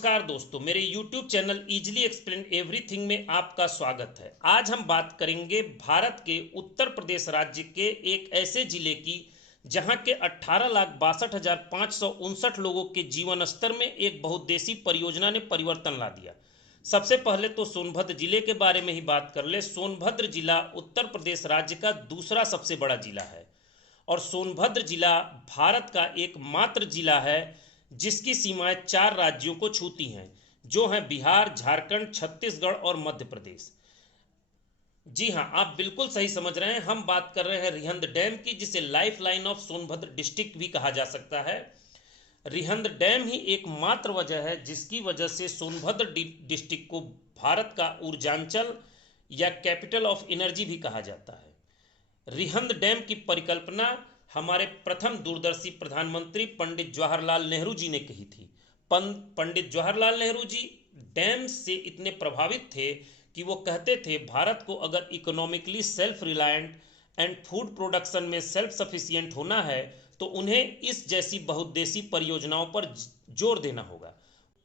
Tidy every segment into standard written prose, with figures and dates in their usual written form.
नमस्कार दोस्तों, मेरे YouTube channel easily explain everything में आपका स्वागत है। आज हम बात करेंगे भारत के उत्तर प्रदेश राज्य के एक ऐसे जिले की जहां के 18,62,559 लोगों के जीवन स्तर में एक बहुउद्देशीय परियोजना ने परिवर्तन ला दिया। सबसे पहले तो सोनभद्र जिले के बारे में ही बात कर ले। सोनभद्र जिला उत्तर प्रदेश राज्य का दूसरा सबसे बड़ा जिला है और सोनभद्र जिला भारत का एकमात्र जिला है जिसकी सीमाएं 4 राज्यों को छूती हैं, जो हैं बिहार, झारखंड, छत्तीसगढ़ और मध्य प्रदेश। जी हाँ, आप बिल्कुल सही समझ रहे हैं। हम बात कर रहे हैं रिहंद डैम की, जिसे life line of Sonbhadra district भी कहा जा सकता है। रिहंद डैम ही एकमात्र वजह है जिसकी वजह से सोनभद्र डिस्ट्रिक्ट को भारत का ऊर्जांचल या कैपिटल ऑफ एनर्जी भी कहा जाता है। रिहंद डैम की परिकल्पना हमारे प्रथम दूरदर्शी प्रधानमंत्री पंडित जवाहरलाल नेहरू जी ने कही थी। पंडित जवाहरलाल नेहरू जी डैम से इतने प्रभावित थे कि वो कहते थे भारत को अगर economically self reliant and food production में सेल्फ सफिशिएंट होना है तो उन्हें इस जैसी बहुउद्देशीय परियोजनाओं पर जोर देना होगा।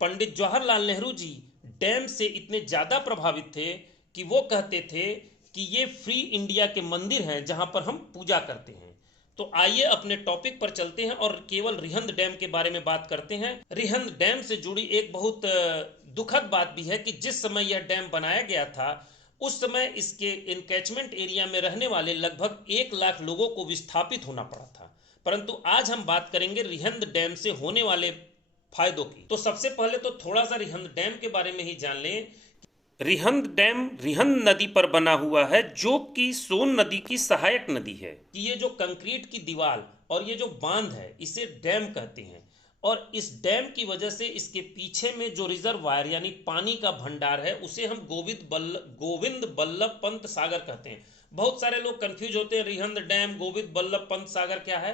पंडित जवाहरलाल नेहरू जी डैम से इतने ज़्यादा प्रभावित थे कि वो कहते थे कि ये फ्री इंडिया के मंदिर हैं जहां पर हम पूजा करते हैं। तो आइए अपने टॉपिक पर चलते हैं और केवल रिहंद डैम के बारे में बात करते हैं। रिहंद डैम से जुड़ी एक बहुत दुखद बात भी है कि जिस समय यह डैम बनाया गया था उस समय इसके इनकैचमेंट एरिया में रहने वाले लगभग 1 लाख लोगों को विस्थापित होना पड़ा था। परंतु आज हम बात करेंगे रिहंद डैम से होने वाले फायदों की। तो सबसे पहले तो थोड़ा सा रिहंद डैम के बारे में ही जान लें। रिहंद डैम रिहंद नदी पर बना हुआ है, जो कि सोन नदी की सहायक नदी है। कि ये जो कंक्रीट की दीवार और ये जो बांध है इसे डैम कहते हैं और इस डैम की वजह से इसके पीछे में जो रिजर्वायर यानी पानी का भंडार है उसे हम गोविंद बल्लभ पंत सागर कहते हैं। बहुत सारे लोग कंफ्यूज होते हैं, रिहंद डैम गोविंद बल्लभ पंत सागर क्या है।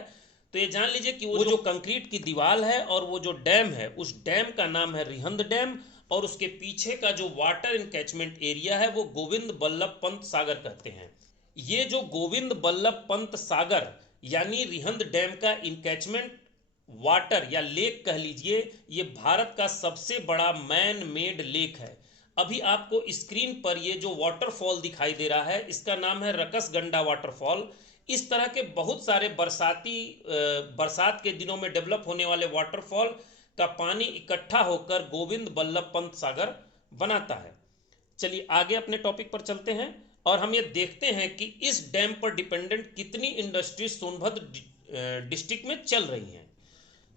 तो ये जान लीजिए कि वो जो कंक्रीट की दीवार है और वो जो डैम है उस डैम का नाम है रिहंद डैम और उसके पीछे का जो वाटर इनकैचमेंट एरिया है वो गोविंद बल्लभ पंत सागर कहते हैं। ये जो गोविंद बल्लभ पंत सागर यानी रिहंद डैम का इनकैचमेंट वाटर या लेक कह लीजिए, ये भारत का सबसे बड़ा मैन मेड लेक है। अभी आपको स्क्रीन पर ये जो वाटरफॉल दिखाई दे रहा है इसका नाम है रकसगंडा वाटरफॉल। इस तरह के बहुत सारे बरसात के दिनों में डेवलप होने वाले वाटरफॉल का पानी इकट्ठा होकर गोविंद बल्लभ पंत सागर बनाता है। चलिए आगे अपने टॉपिक पर चलते हैं और हम ये देखते हैं कि इस डैम पर डिपेंडेंट कितनी इंडस्ट्रीज सोनभद्र डिस्ट्रिक्ट में चल रही हैं।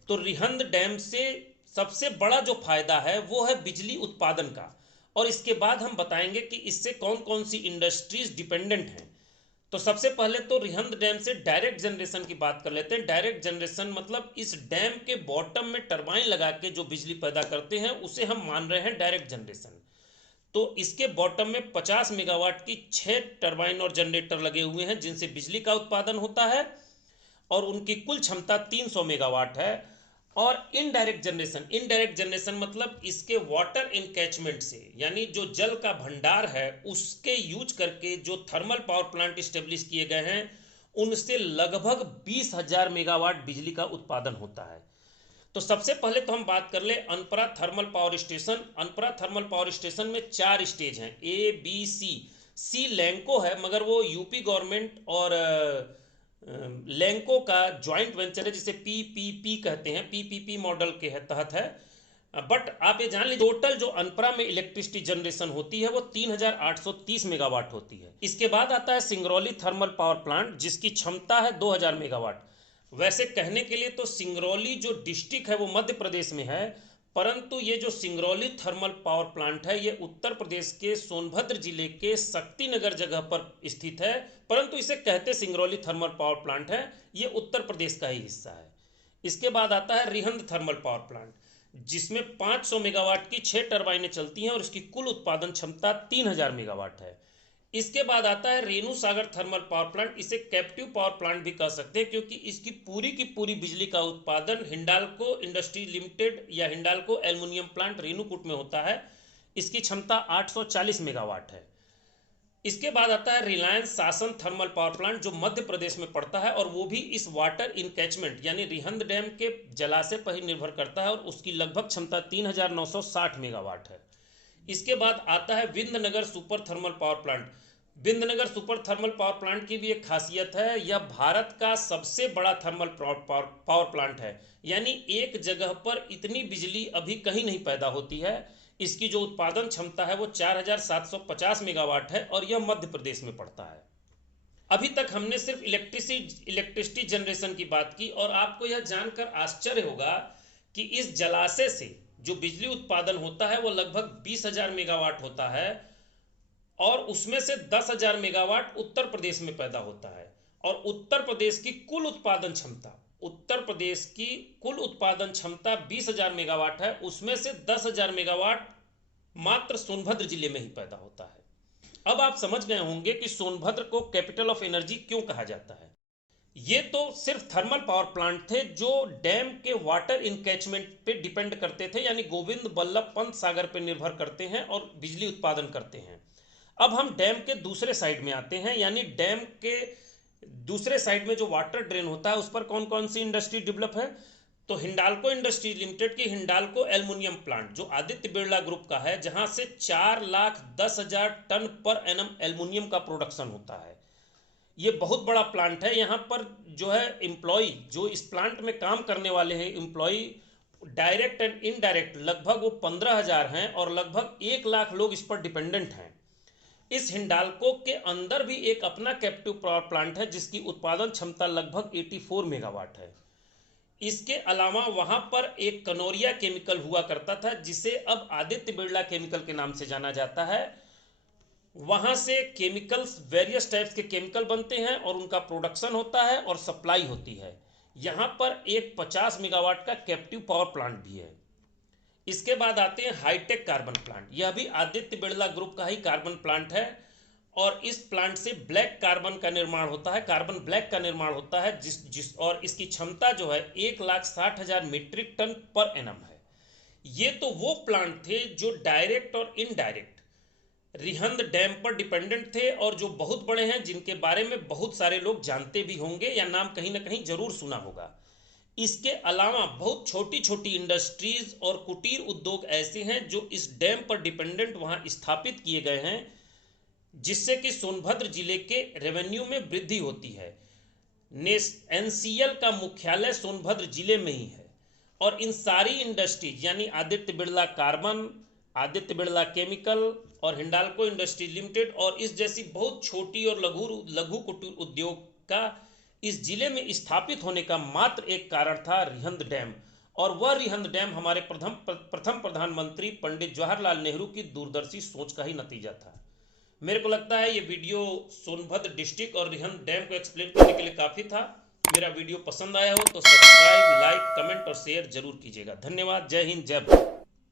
तो रिहंद डैम से सबसे बड़ा जो फायदा है वो है बिजली उत्पादन का और इसके बाद हम बताएंगे कि इससे कौन कौन सी इंडस्ट्रीज डिपेंडेंट हैं। तो सबसे पहले तो रिहंद डैम से डायरेक्ट जनरेशन की बात कर लेते हैं। डायरेक्ट जनरेशन मतलब इस डैम के बॉटम में टरबाइन लगा के जो बिजली पैदा करते हैं उसे हम मान रहे हैं डायरेक्ट जनरेशन। तो इसके बॉटम में 50 मेगावाट की 6 टरबाइन और जनरेटर लगे हुए हैं जिनसे बिजली का उत्पादन होता है और उनकी कुल क्षमता 300 मेगावाट है। और इनडायरेक्ट जनरेशन मतलब इसके वाटर इनकैचमेंट से यानी जो जल का भंडार है उसके यूज करके जो थर्मल पावर प्लांट स्टेब्लिश किए गए हैं उनसे लगभग 20,000 मेगावाट बिजली का उत्पादन होता है। तो सबसे पहले तो हम बात कर ले Anpara thermal power station. Anpara thermal power station में 4 स्टेज हैं, ABC। सी लैंको है मगर वो यूपी गवर्नमेंट और लैंको का ज्वाइंट वेंचर है जिसे PPP कहते हैं, PPP मॉडल के तहत है। बट आप ये जान लीजिए टोटल जो अनपरा में इलेक्ट्रिसिटी जनरेशन होती है वो 3,830 मेगावाट होती है। इसके बाद आता है सिंगरौली थर्मल पावर प्लांट जिसकी क्षमता है 2,000 मेगावाट। वैसे कहने के लिए तो सिंगरौली जो डिस्ट्रिक्ट है वो मध्य प्रदेश में है, परंतु ये जो सिंगरौली थर्मल पावर प्लांट है ये उत्तर प्रदेश के सोनभद्र जिले के शक्तिनगर जगह पर स्थित है, परंतु इसे कहते सिंगरौली थर्मल पावर प्लांट है। ये उत्तर प्रदेश का ही हिस्सा है। इसके बाद आता है रिहंद थर्मल पावर प्लांट जिसमें 500 मेगावाट की 6 टरबाइनें चलती हैं और इसकी कुल उत्पादन क्षमता 3,000 मेगावाट है। इसके बाद आता है रेणु सागर थर्मल पावर प्लांट। इसे कैप्टिव पावर प्लांट भी कह सकते हैं क्योंकि इसकी की पूरी बिजली का उत्पादन हिंडाल्को इंडस्ट्री लिमिटेड या हिंडाल्को एल्युमिनियम प्लांट रेणुकूट में होता है। इसकी क्षमता 840 मेगावाट है। इसके बाद आता है रिलायंस सासन थर्मल पावर प्लांट, जो मध्य प्रदेश में पड़ता है और वो भी इस वाटर इनकैचमेंट यानी रिहंद डैम के जलाशय पर ही निर्भर करता है और उसकी लगभग क्षमता 3960 मेगावाट है। इसके बाद आता है Vindhyanagar super thermal power plant. Vindhyanagar super thermal power plant की भी एक खासियत है, यह भारत का सबसे बड़ा थर्मल पावर प्लांट है, यानी एक जगह पर इतनी बिजली अभी कहीं नहीं पैदा होती है। इसकी जो उत्पादन क्षमता है वो 4750 मेगावाट है और यह मध्य प्रदेश में पड़ता है। अभी तक हमने सिर्फ इलेक्ट्रिसिटी जनरेशन की बात की और आपको यह जानकर आश्चर्य होगा कि इस जलाशय से जो बिजली उत्पादन होता है वो लगभग 20,000 मेगावाट होता है और उसमें से 10,000 मेगावाट उत्तर प्रदेश में पैदा होता है। और उत्तर प्रदेश की कुल उत्पादन क्षमता 20,000 मेगावाट है, उसमें से 10,000 मेगावाट मात्र सोनभद्र जिले में ही पैदा होता है। अब आप समझ गए होंगे कि सोनभद्र को कैपिटल ऑफ एनर्जी क्यों कहा जाता है। ये तो सिर्फ थर्मल पावर प्लांट थे जो डैम के वाटर इनकैचमेंट पे डिपेंड करते थे, यानी गोविंद बल्लभ पंत सागर पे निर्भर करते हैं और बिजली उत्पादन करते हैं। अब हम डैम के दूसरे साइड में आते हैं, यानी डैम के दूसरे साइड में जो वाटर ड्रेन होता है उस पर कौन कौन सी इंडस्ट्री डेवलप है। तो हिंडाल्को इंडस्ट्री लिमिटेड की हिंडाल्को एल्युमिनियम प्लांट जो आदित्य बिरला ग्रुप का है, जहां से 4,10,000 टन पर एनम एल्युमिनियम का प्रोडक्शन होता है। ये बहुत बड़ा प्लांट है। यहाँ पर जो है एम्प्लॉय, जो इस प्लांट में काम करने वाले हैं एम्प्लॉय, डायरेक्ट एंड इनडायरेक्ट लगभग वो 15,000 हैं और लगभग 1 लाख लोग इस पर डिपेंडेंट हैं। इस हिंडाल्को के अंदर भी एक अपना कैप्टिव पावर प्लांट है जिसकी उत्पादन क्षमता लगभग 84 मेगावाट है। इसके अलावा वहां पर एक कनौरिया केमिकल हुआ करता था जिसे अब आदित्य बिरला केमिकल के नाम से जाना जाता है। वहां से केमिकल्स, वेरियस टाइप्स के केमिकल बनते हैं और उनका प्रोडक्शन होता है और सप्लाई होती है। यहां पर एक 50 मेगावाट का कैप्टिव पावर प्लांट भी है। इसके बाद आते हैं हाईटेक कार्बन प्लांट। यह भी आदित्य बिरला ग्रुप का ही कार्बन प्लांट है और इस प्लांट से ब्लैक कार्बन का निर्माण होता है, कार्बन ब्लैक का निर्माण होता है और इसकी क्षमता जो है 1,60,000 मीट्रिक टन पर एनम है। ये तो वो प्लांट थे जो डायरेक्ट और इनडायरेक्ट रिहंद डैम पर डिपेंडेंट थे और जो बहुत बड़े हैं, जिनके बारे में बहुत सारे लोग जानते भी होंगे या नाम कहीं ना कहीं जरूर सुना होगा। इसके अलावा बहुत छोटी छोटी इंडस्ट्रीज और कुटीर उद्योग ऐसे हैं जो इस डैम पर डिपेंडेंट वहां स्थापित किए गए हैं, जिससे कि सोनभद्र जिले के रेवेन्यू में वृद्धि होती है। एनसीएल का मुख्यालय सोनभद्र जिले में ही है और इन सारी इंडस्ट्रीज यानी आदित्य बिरला कार्बन, आदित्य बिरला केमिकल और हिंडाल्को इंडस्ट्री लिमिटेड और इस जैसी बहुत छोटी और लघु कुटीर उद्योग का इस जिले में स्थापित होने का मात्र एक कारण था रिहंद डैम। और वह रिहंद डैम हमारे प्रथम प्रधानमंत्री पंडित जवाहरलाल नेहरू की दूरदर्शी सोच का ही नतीजा था। मेरे को लगता है ये वीडियो सोनभद्र डिस्ट्रिक्ट और रिहंद डैम को एक्सप्लेन करने के लिए काफ़ी था। मेरा वीडियो पसंद आया हो तो सब्सक्राइब, लाइक, कमेंट और शेयर जरूर कीजिएगा। धन्यवाद। जय हिंद, जय भारत।